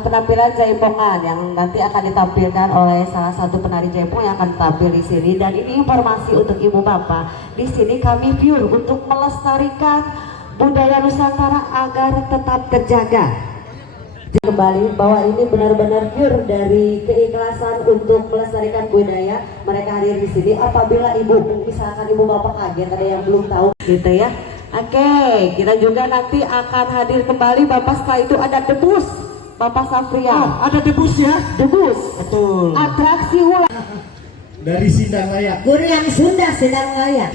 penampilan jaipongan yang nanti akan ditampilkan oleh salah satu penari jaipong yang akan tampil di sini. Dan ini informasi untuk ibu bapak. Di sini kami pure untuk melestarikan budaya Nusantara agar tetap terjaga. Kembali bahwa ini benar-benar pure dari keikhlasan untuk melestarikan budaya. Mereka hadir di sini. Apabila ibu, misalkan ibu bapak kaget ada yang belum tahu, gitu ya. Oke, kita juga nanti akan hadir kembali bapak. Setelah itu ada debus, Bapak Safrian. Oh, ada debus ya? Debus. Betul. Atraksi ulang Dari Sindang Raya. Kuriang Sunda Sindang Raya.